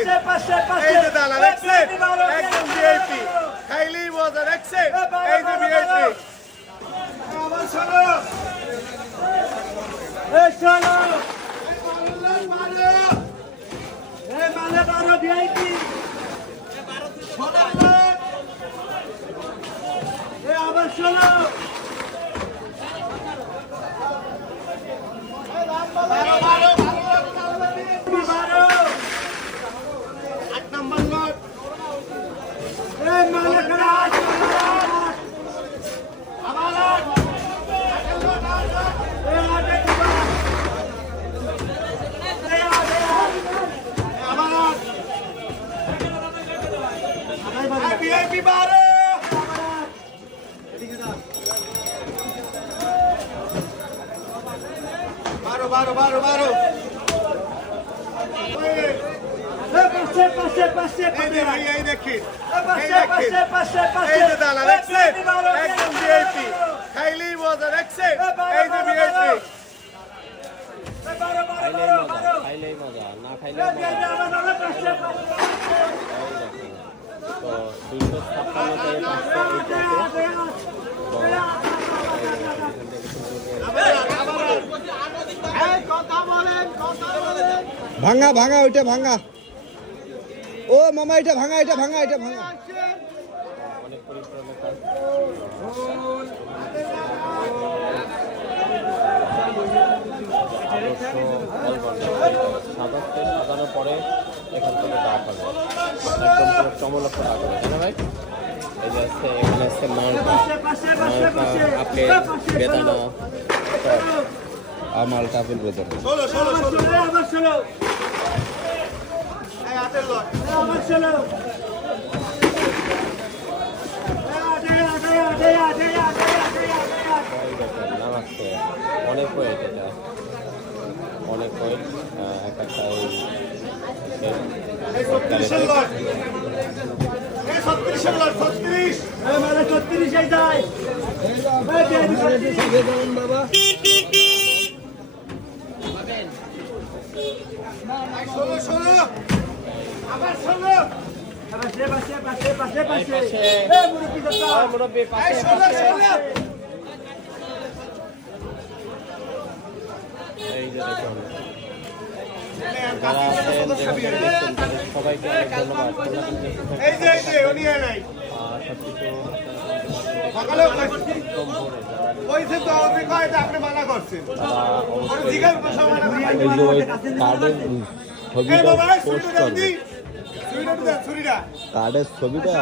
এই যে দালাল এক্সেল একদম ভিআইপি খাইলি মজার এক্সেল এই যে ভিআইপি আবার শোনো Baro, baro, baro, baro. পাশে পাশে পাশে পাশে। এই দেখেন পাশে পাশে পাশে পাশে। এই দাদা দেখছেন একদম ভিআইপি খাইলি মজা দেখছেন এই যে ভিআইপি খাইলেই মজা না খাইলে তো দুইশো ছাপ্পান্ন থেকে পাঁচশো ভাঙা ভাঙা ওইটা ভাঙা। ও মামা এটা ভাঙা এটা ভাঙা এটা ভাঙা। সাজানোর পরে এখান থেকে দেওয়া হবে একদম পুরো চমলক্ষ টাকা তাই না ভাই এই যে আছে এখানে আছে মালটা আপেল বেদানা মালটা আপেল অনেক পয়েন্ট এটা। অনেক পয়েন্ট এক একটা বাবা ষোলো ষোলো এই যে দেখুন। যারা আছেন দেখছেন তাদের সবাইকে অনেক ধন্যবাদ। সবকিছু কার্ডের ছবিটা পোস্ট করবে কার্ডের ছবিটা